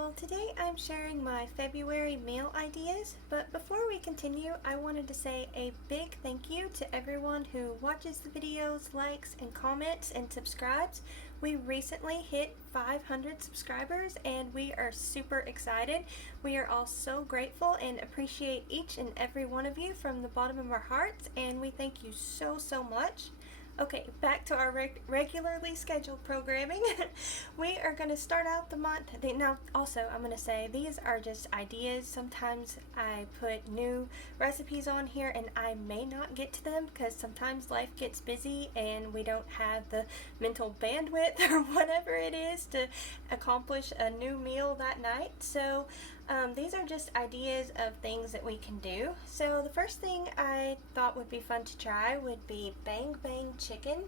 y'all, today I'm sharing my February meal ideas, but before we continue, I wanted to say a big thank you to everyone who watches the videos, likes, and comments, and subscribes. We recently hit 500 subscribers and we are super excited. We are all so grateful and appreciate each and every one of you from the bottom of our hearts, and we thank you so much. Okay, back to our regularly scheduled programming. We are going to start out the month. Now, also, I'm going to say these are just ideas. Sometimes I put new recipes on here and I may not get to them because sometimes life gets busy and we don't have the mental bandwidth or whatever it is to accomplish a new meal that night. So these are just ideas of things that we can do. So the first thing I thought would be fun to try would be Bang Bang Chicken.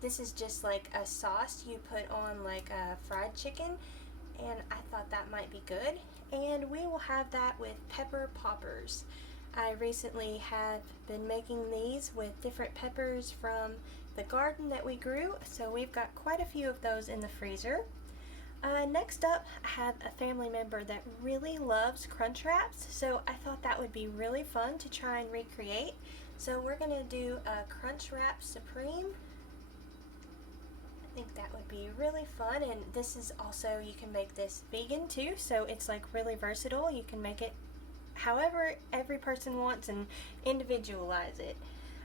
This is just like a sauce you put on like a fried chicken, and I thought that might be good. And we will have that with pepper poppers. I recently have been making these with different peppers from the garden that we grew, so we've got quite a few of those in the freezer. Next up, I have a family member that really loves Crunch Wraps, so I thought that would be really fun to try and recreate. So we're going to do a Crunch Wrap Supreme. I think that would be really fun, and this is also, you can make this vegan too, so it's like really versatile. You can make it however every person wants and individualize it.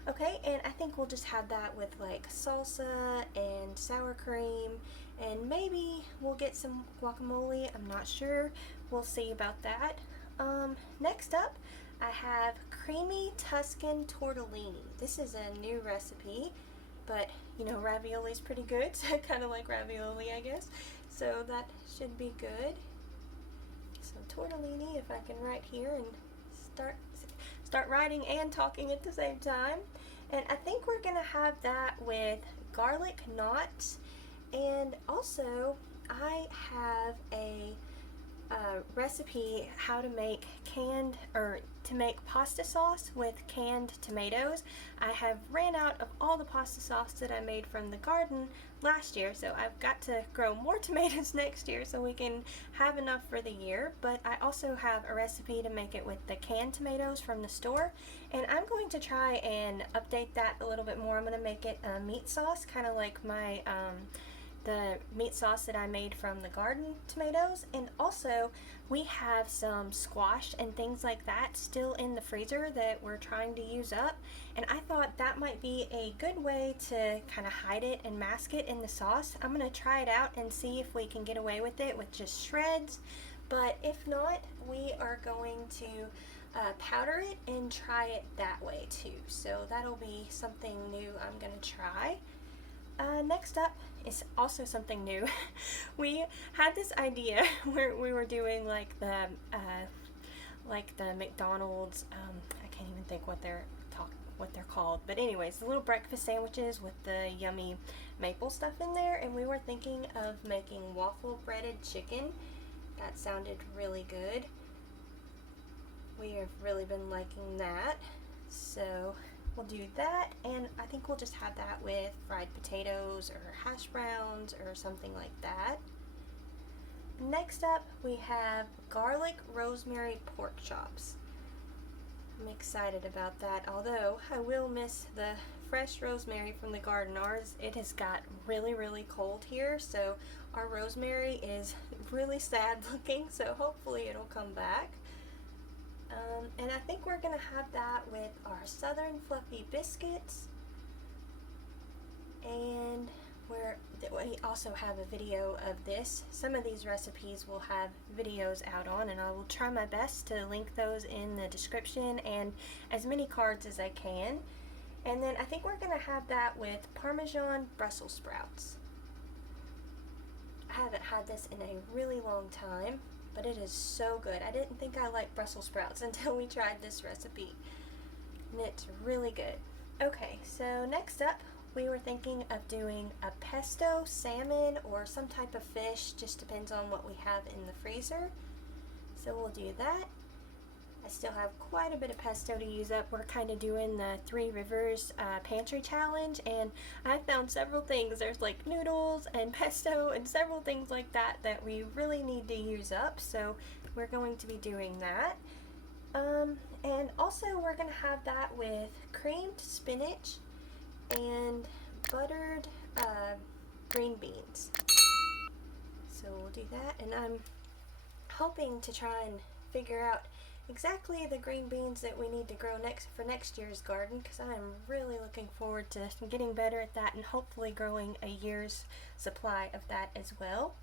Okay, and I think we'll just have that with like salsa and sour cream, and maybe we'll get some guacamole. I'm not sure. We'll see about that. Next up, I have creamy Tuscan tortellini. This is a new recipe, but you know, ravioli is pretty good, so I kind of like ravioli, I guess. So that should be good. So tortellini, if I can write here and start writing and talking at the same time. And I think we're gonna have that with garlic knots, and also I have a recipe how to make pasta sauce with canned tomatoes. I have ran out of all the pasta sauce that I made from the garden last year, so I've got to grow more tomatoes next year so we can have enough for the year. But I also have a recipe to make it with the canned tomatoes from the store, and I'm going to try and update that a little bit more. I'm going to make it a meat sauce, kind of like my the meat sauce that I made from the garden tomatoes. And also we have some squash and things like that still in the freezer that we're trying to use up, and I thought that might be a good way to kind of hide it and mask it in the sauce. I'm going to try it out and see if we can get away with it with just shreds, but if not, we are going to powder it and try it that way too. So that'll be something new I'm going to try. Next up is also something new. We had this idea where we were doing like the McDonald's, I can't even think what they're called, but anyways, the little breakfast sandwiches with the yummy maple stuff in there, and we were thinking of making waffle breaded chicken. That sounded really good. We have really been liking that, so we'll do that, and I think we'll just have that with fried potatoes or hash browns or something like that. Next up, we have garlic rosemary pork chops. I'm excited about that, although I will miss the fresh rosemary from the garden. It has got really cold here, so our rosemary is really sad looking, so hopefully it'll come back. And I think we're going to have that with our Southern Fluffy Biscuits, and we also have a video of this. Some of these recipes will have videos out on, and I will try my best to link those in the description and as many cards as I can. And then I think we're going to have that with Parmesan Brussels sprouts. I haven't had this in a really long time, but it is so good. I didn't think I liked Brussels sprouts until we tried this recipe, and it's really good. Okay, so next up, we were thinking of doing a pesto salmon or some type of fish, just depends on what we have in the freezer. So we'll do that. I still have quite a bit of pesto to use up. We're kind of doing the Three Rivers pantry challenge, and I found several things. There's like noodles and pesto and several things like that that we really need to use up, so we're going to be doing that. And also we're going to have that with creamed spinach and buttered green beans. So we'll do that, and I'm hoping to try and figure out exactly the green beans that we need to grow for next year's garden, because I am really looking forward to getting better at that and hopefully growing a year's supply of that as well.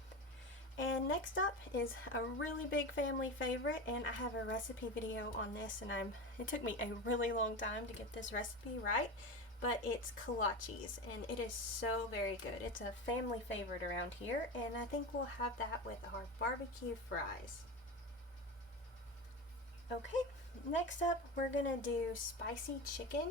And next up is a really big family favorite, and I have a recipe video on this, and it took me a really long time to get this recipe right, but it's kolaches, and it is so very good. It's a family favorite around here, and I think we'll have that with our barbecue fries. Okay, next up we're gonna do spicy chicken.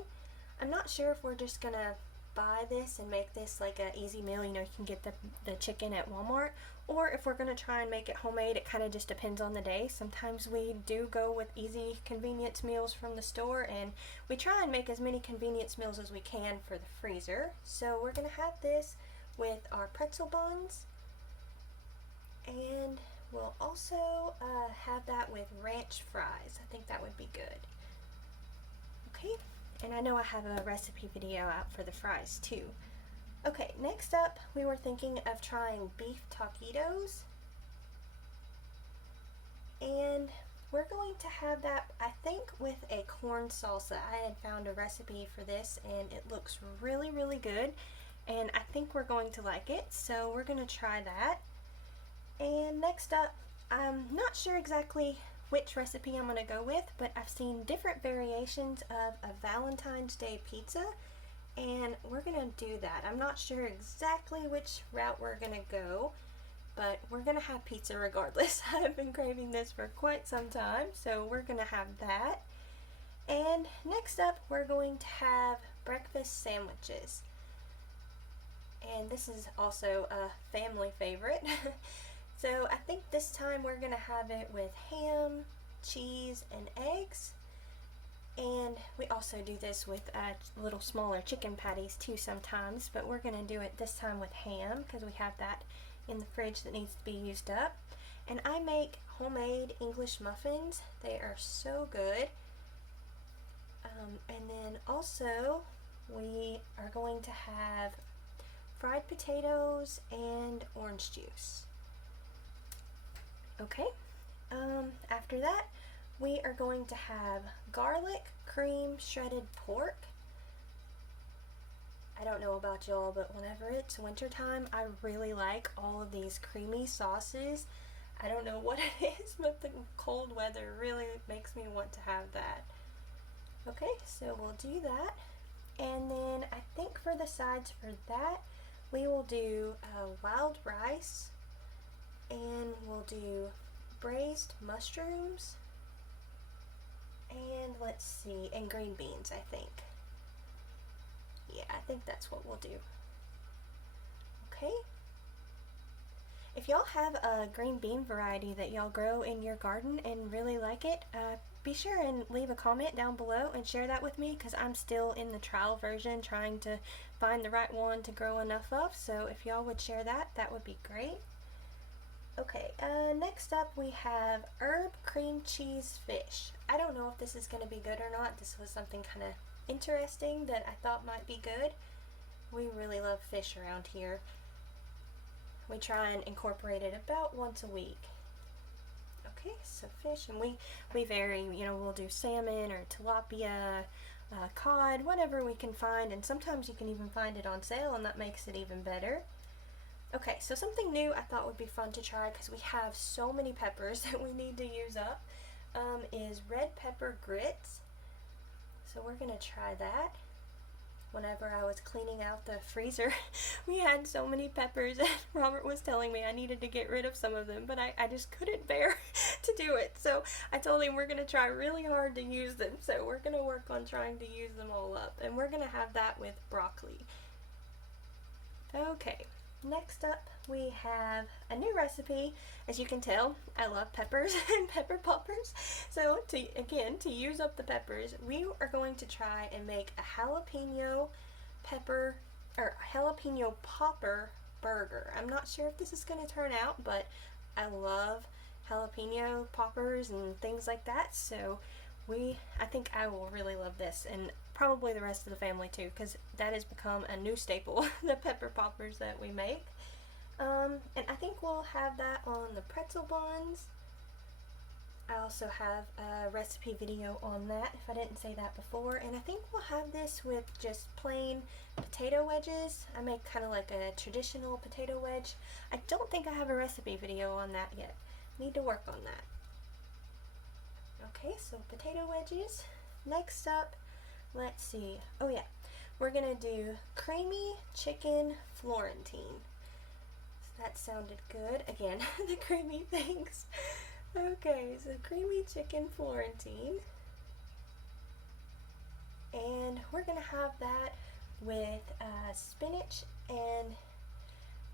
I'm not sure if we're just gonna buy this and make this like an easy meal, you know, you can get the chicken at Walmart, or if we're gonna try and make it homemade. It kind of just depends on the day. Sometimes we do go with easy convenience meals from the store, and we try and make as many convenience meals as we can for the freezer. So we're gonna have this with our pretzel buns, and we'll also have that with ranch fries. I think that would be good. Okay, and I know I have a recipe video out for the fries too. Okay, next up we were thinking of trying beef taquitos, and we're going to have that, I think, with a corn salsa. I had found a recipe for this and it looks really, really good, and I think we're going to like it, so we're going to try that. And next up, I'm not sure exactly which recipe I'm going to go with, but I've seen different variations of a Valentine's Day pizza, and we're going to do that. I'm not sure exactly which route we're going to go, but we're going to have pizza regardless. I've been craving this for quite some time, so we're going to have that. And next up, we're going to have breakfast sandwiches. And this is also a family favorite. So I think this time we're going to have it with ham, cheese, and eggs. And we also do this with little smaller chicken patties too sometimes, but we're going to do it this time with ham because we have that in the fridge that needs to be used up. And I make homemade English muffins. They are so good. And then also we are going to have fried potatoes and orange juice. Okay, after that we are going to have garlic cream shredded pork. I don't know about y'all, but whenever it's wintertime, I really like all of these creamy sauces. I don't know what it is, but the cold weather really makes me want to have that. Okay, so we'll do that. And then I think for the sides for that, we will do wild rice, and we'll do braised mushrooms, and let's see, and green beans, I think. Yeah, I think that's what we'll do. Okay. If y'all have a green bean variety that y'all grow in your garden and really like it, be sure and leave a comment down below and share that with me, because I'm still in the trial version trying to find the right one to grow enough of. So if y'all would share that, that would be great. Okay, next up we have herb cream cheese fish. I don't know if this is going to be good or not. This was something kind of interesting that I thought might be good. We really love fish around here. We try and incorporate it about once a week. Okay, so fish, and we vary, you know, we'll do salmon or tilapia, cod, whatever we can find, and sometimes you can even find it on sale, and that makes it even better. Okay, so something new I thought would be fun to try, because we have so many peppers that we need to use up, is red pepper grits. So we're going to try that. Whenever I was cleaning out the freezer, we had so many peppers, and Robert was telling me I needed to get rid of some of them, but I just couldn't bear to do it. So I told him we're going to try really hard to use them, so we're going to work on trying to use them all up, and we're going to have that with broccoli. Okay, next up we have a new recipe. As you can tell, I love peppers and pepper poppers. So to use up the peppers, we are going to try and make a jalapeno pepper or jalapeno popper burger. I'm not sure if this is going to turn out, but I love jalapeno poppers and things like that, so I think I will really love this, and probably the rest of the family too, because that has become a new staple, the pepper poppers that we make. And I think we'll have that on the pretzel buns. I also have a recipe video on that, if I didn't say that before, and I think we'll have this with just plain potato wedges. I make kind of like a traditional potato wedge. I don't think I have a recipe video on that yet. Need to work on that. Okay, so potato wedges. Next up, let's see. Oh yeah, we're gonna do creamy chicken Florentine. So that sounded good. Again, the creamy things. Okay, so creamy chicken Florentine. And we're gonna have that with spinach and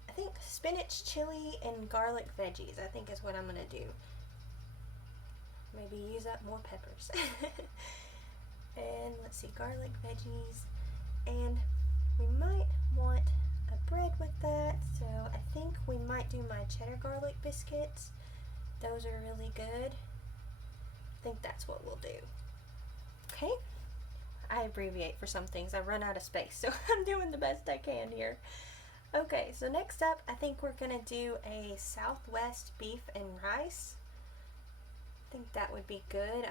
I think spinach, chili, and garlic veggies, I think is what I'm gonna do. Maybe use up more peppers. And let's see, garlic, veggies, and we might want a bread with that, so I think we might do my cheddar garlic biscuits. Those are really good. I think that's what we'll do. Okay, I abbreviate for some things. I run out of space, so I'm doing the best I can here. Okay, so next up, I think we're gonna do a Southwest beef and rice. I think that would be good.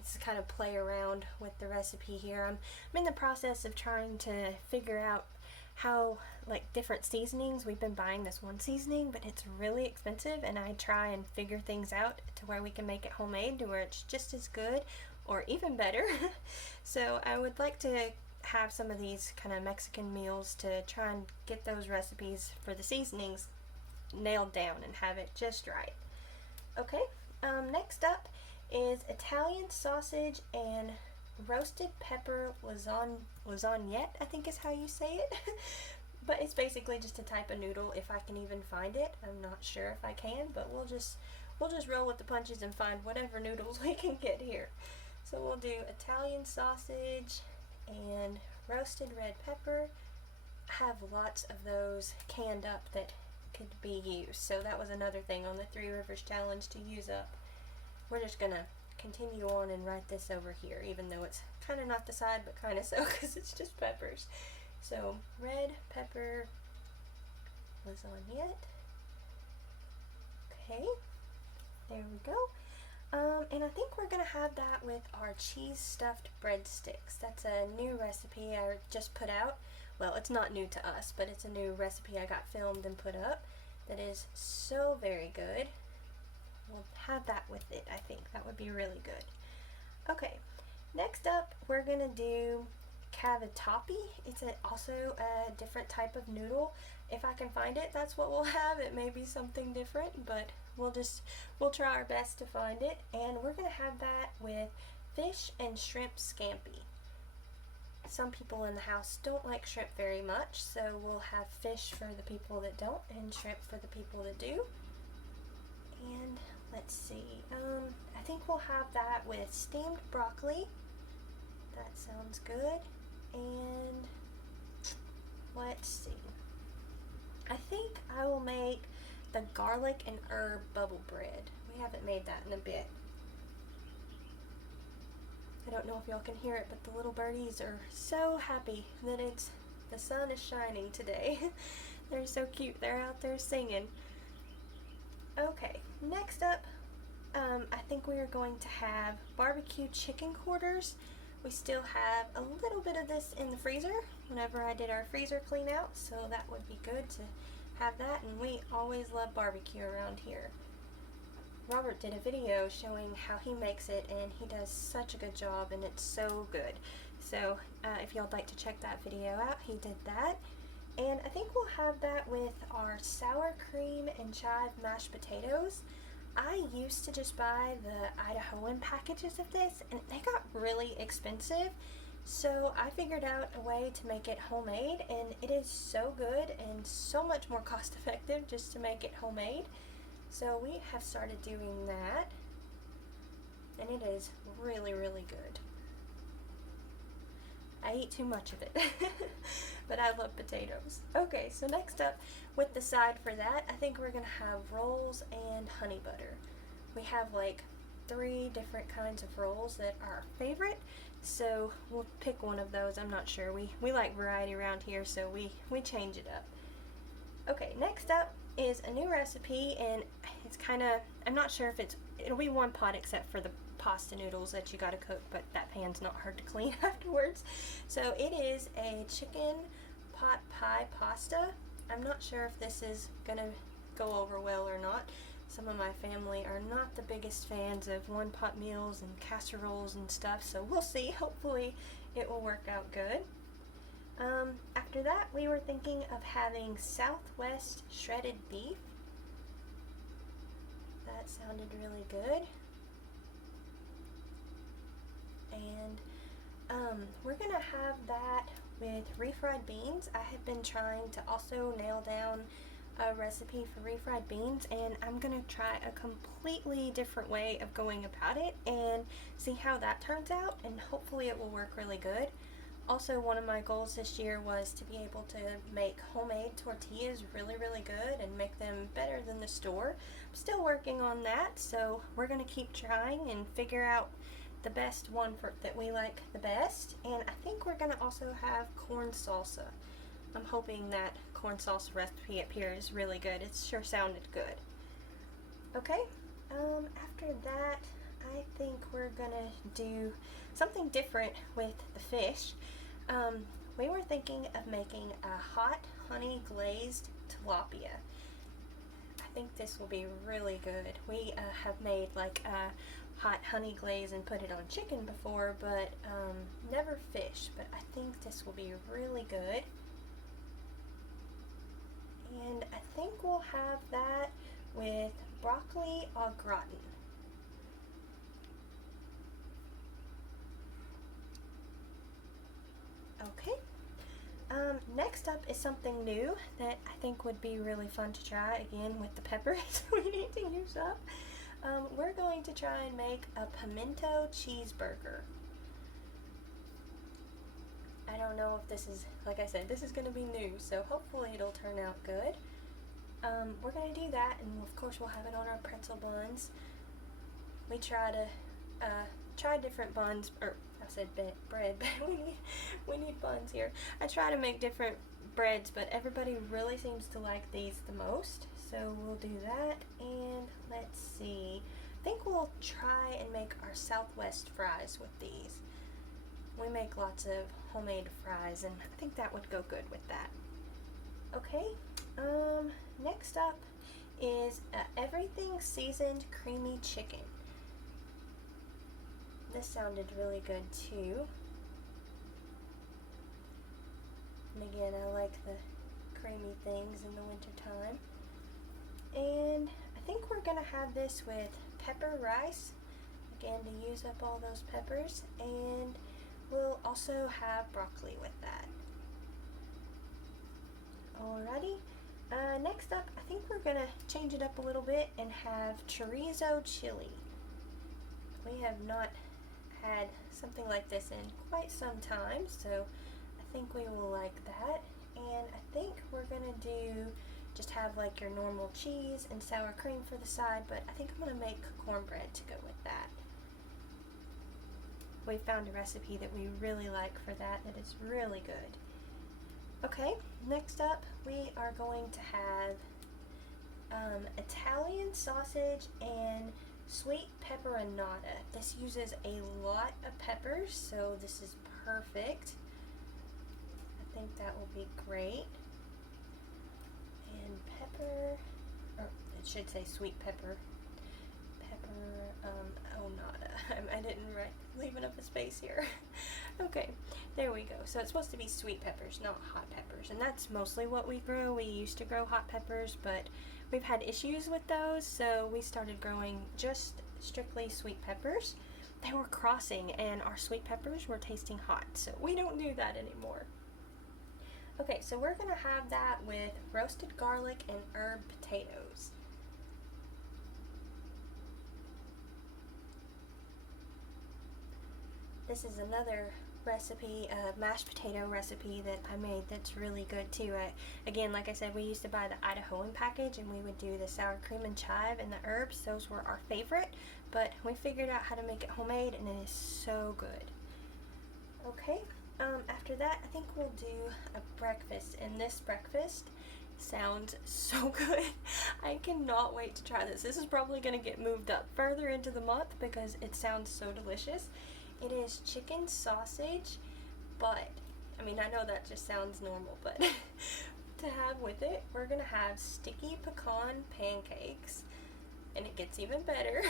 It's kind of play around with the recipe here. I'm in the process of trying to figure out how, like, different seasonings. We've been buying this one seasoning, but it's really expensive, and I try and figure things out to where we can make it homemade to where it's just as good or even better. So I would like to have some of these kind of Mexican meals to try and get those recipes for the seasonings nailed down and have it just right. Okay, next up is Italian sausage and roasted pepper lasagnette, I think is how you say it. But it's basically just a type of noodle, if I can even find it. I'm not sure if I can, but we'll just roll with the punches and find whatever noodles we can get here. So we'll do Italian sausage and roasted red pepper. I have lots of those canned up that could be used, so that was another thing on the Three Rivers Challenge to use up. We're just gonna continue on and write this over here, even though it's kind of not the side, but kind of so, because it's just peppers. So red pepper lasagnette. Okay, there we go. And I think we're gonna have that with our cheese stuffed breadsticks. That's a new recipe I just put out. Well, it's not new to us, but it's a new recipe I got filmed and put up that is so very good. We'll have that with it, I think. That would be really good. Okay, next up we're gonna do cavatappi. It's also a different type of noodle. If I can find it, that's what we'll have. It may be something different, but we'll try our best to find it. And we're gonna have that with fish and shrimp scampi. Some people in the house don't like shrimp very much, so we'll have fish for the people that don't and shrimp for the people that do. And let's see, I think we'll have that with steamed broccoli. That sounds good. And let's see, I think I will make the garlic and herb bubble bread. We haven't made that in a bit. I don't know if y'all can hear it, but the little birdies are so happy that the sun is shining today. They're so cute. They're out there singing. Okay, next up, I think we are going to have barbecue chicken quarters. We still have a little bit of this in the freezer whenever I did our freezer clean out, so that would be good to have that, and we always love barbecue around here. Robert did a video showing how he makes it, and he does such a good job, and it's so good. So if y'all would like to check that video out, he did that. And I think we'll have that with our sour cream and chive mashed potatoes. I used to just buy the Idahoan packages of this, and they got really expensive. So I figured out a way to make it homemade, and it is so good and so much more cost effective just to make it homemade. So we have started doing that, and it is really, really good. I eat too much of it, but I love potatoes. Okay, so next up with the side for that, I think we're gonna have rolls and honey butter. We have like 3 different kinds of rolls that are our favorite, so we'll pick one of those. I'm not sure. We like variety around here, so we change it up. Okay, next up is a new recipe, and it's kind of, I'm not sure if it'll be one pot except for the pasta noodles that you gotta cook, but that pan's not hard to clean afterwards. So it is a chicken pot pie pasta. I'm not sure if this is gonna go over well or not. Some of my family are not the biggest fans of one pot meals and casseroles and stuff, so we'll see. Hopefully it will work out good. After that, we were thinking of having Southwest shredded beef. That sounded really good. And we're gonna have that with refried beans. I have been trying to also nail down a recipe for refried beans, and I'm gonna try a completely different way of going about it and see how that turns out, and hopefully it will work really good. Also, one of my goals this year was to be able to make homemade tortillas really, really good and make them better than the store. I'm still working on that, so we're gonna keep trying and figure out the best one that we like the best. And I think we're gonna also have corn salsa. I'm hoping that corn salsa recipe up here is really good. It sure sounded good. Okay, after that, I think we're gonna do something different with the fish. We were thinking of making a hot honey glazed tilapia. I think this will be really good. We have made like a hot honey glaze and put it on chicken before, but never fish. But I think this will be really good. And I think we'll have that with broccoli au gratin. Okay. Next up is something new that I think would be really fun to try, again with the peppers we need to use up. We're going to try and make a pimento cheeseburger. I don't know if this is, like I said, this is going to be new, so hopefully it'll turn out good. We're going to do that, and of course we'll have it on our pretzel buns. We try different buns, or I said bread, but we need buns here. I try to make different breads, but everybody really seems to like these the most, so we'll do that. And let's see, I think we'll try and make our Southwest fries with these. We make lots of homemade fries, and I think that would go good with that. Okay, next up is everything seasoned creamy chicken. This sounded really good too. And again, I like the creamy things in the winter time. And I think we're gonna have this with pepper rice, again to use up all those peppers, and we'll also have broccoli with that. Alrighty, next up I think we're gonna change it up a little bit and have chorizo chili. We have not had something like this in quite some time, so I think we will like that. And I think we're gonna just have like your normal cheese and sour cream for the side, but I think I'm gonna make cornbread to go with that. We found a recipe that we really like for that is really good. Okay, next up we are going to have Italian sausage and sweet pepperonata. This uses a lot of peppers, so this is perfect. I think that will be great. And pepper, or it should say sweet pepper. Pepperonata. I didn't leave enough of space here. Okay, there we go. So it's supposed to be sweet peppers, not hot peppers. And that's mostly what we grow. We used to grow hot peppers, but we've had issues with those, so we started growing just strictly sweet peppers. they were crossing and our sweet peppers were tasting hot, so we don't do that anymore. Okay, so we're gonna have that with roasted garlic and herb potatoes. This is another recipe, a mashed potato recipe that I made that's really good too. Again, like I said, we used to buy the Idahoan package and we would do the sour cream and chive and the herbs. Those were our favorite, but we figured out how to make it homemade and it is so good. Okay, after that I think we'll do a breakfast, and this breakfast sounds so good. I cannot wait to try this. This is probably going to get moved up further into the month because it sounds so delicious. It is chicken sausage, but, I mean, I know that just sounds normal, but to have with it, we're going to have sticky pecan pancakes, and it gets even better.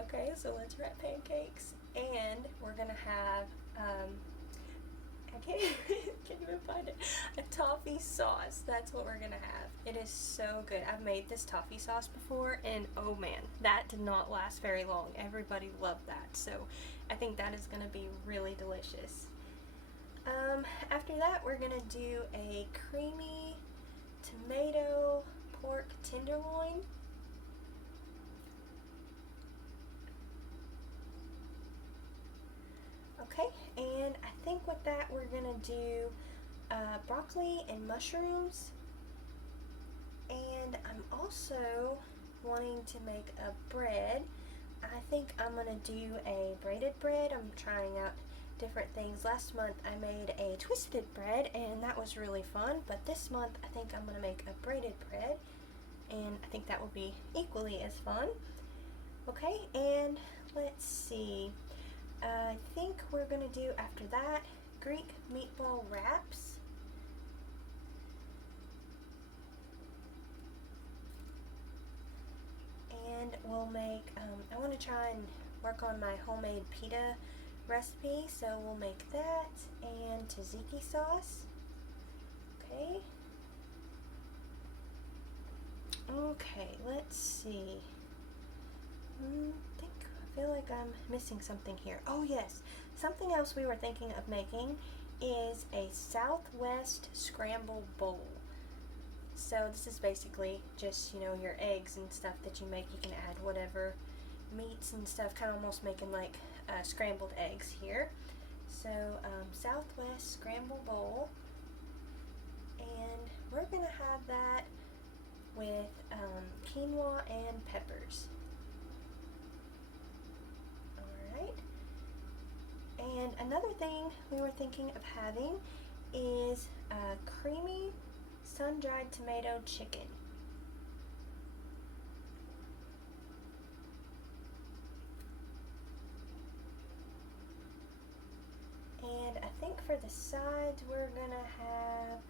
Okay, so let's wrap pancakes, and we're going to have, I can't even find it, a toffee sauce. That's what we're going to have. It is so good. I've made this toffee sauce before, and oh man, that did not last very long. Everybody loved that, so I think that is going to be really delicious. After that, we're going to do a creamy tomato pork tenderloin. Okay, and I think with that we're going to do broccoli and mushrooms. And I'm also wanting to make a bread. I think I'm going to do a braided bread. I'm trying out different things. Last month I made a twisted bread and that was really fun, but this month I think I'm going to make a braided bread and I think that will be equally as fun. Okay, and let's see. I think we're going to do after that Greek meatball wraps. And we'll make, I want to try and work on my homemade pita recipe, so we'll make that and tzatziki sauce. Okay. Okay, let's see. I feel like I'm missing something here. Oh yes, something else we were thinking of making is a Southwest scramble bowl. So this is basically just, you know, your eggs and stuff that you make. You can add whatever meats and stuff, kind of almost making like scrambled eggs here. So Southwest scramble bowl, and we're gonna have that with quinoa and peppers. Alright, and another thing we were thinking of having is creamy sun-dried tomato chicken. And I think for the sides we're gonna have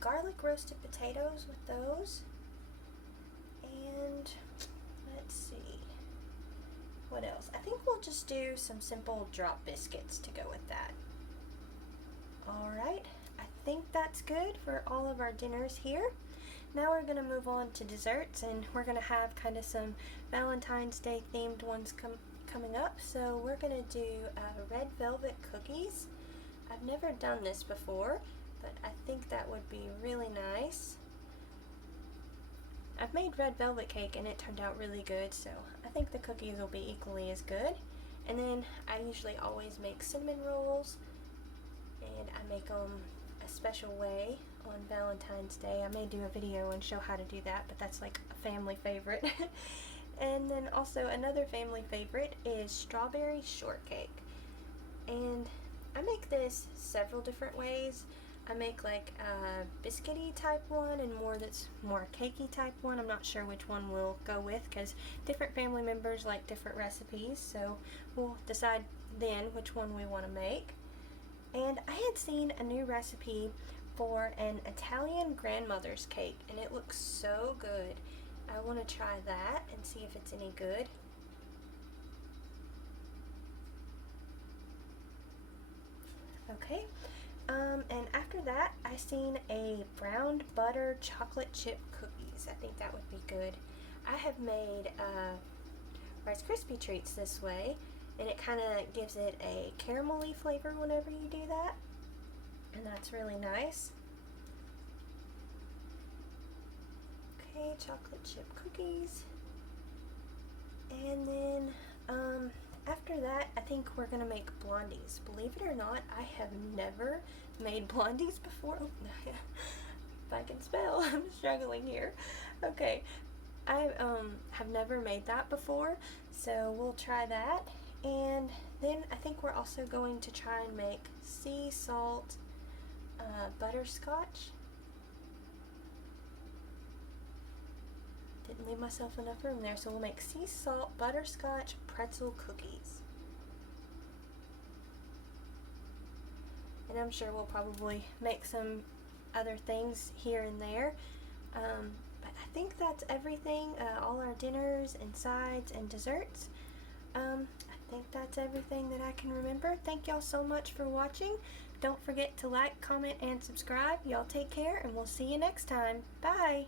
garlic roasted potatoes with those. And let's see, what else? I think we'll just do some simple drop biscuits to go with that. Alright, I think that's good for all of our dinners here. Now we're going to move on to desserts, and we're going to have kind of some Valentine's Day themed ones coming up. So we're going to do red velvet cookies. I've never done this before, but I think that would be really nice. I've made red velvet cake and it turned out really good, so I think the cookies will be equally as good. And then I usually always make cinnamon rolls, and I make them a special way on Valentine's Day. I may do a video and show how to do that, but that's like a family favorite. And then also another family favorite is strawberry shortcake. And I make this several different ways. I make like a biscuity type one and more that's more cakey type one. I'm not sure which one we'll go with because different family members like different recipes, so we'll decide then which one we want to make. And I had seen a new recipe for an Italian grandmother's cake and it looks so good. I want to try that and see if it's any good. Okay. And after that, I seen a browned butter chocolate chip cookies. I think that would be good. I have made Rice Krispie treats this way, and it kind of gives it a caramelly flavor whenever you do that, and that's really nice. Okay, chocolate chip cookies. And then after that, I think we're gonna make blondies. Believe it or not, I have never made blondies before. Oh, if I can spell, I'm struggling here. Okay, I have never made that before, so we'll try that. And then I think we're also going to try and make sea salt butterscotch. Didn't leave myself enough room there, so we'll make sea salt butterscotch pretzel cookies. And I'm sure we'll probably make some other things here and there. But I think that's everything, all our dinners and sides and desserts. I think that's everything that I can remember. Thank y'all so much for watching. Don't forget to like, comment, and subscribe. Y'all take care, and we'll see you next time. Bye!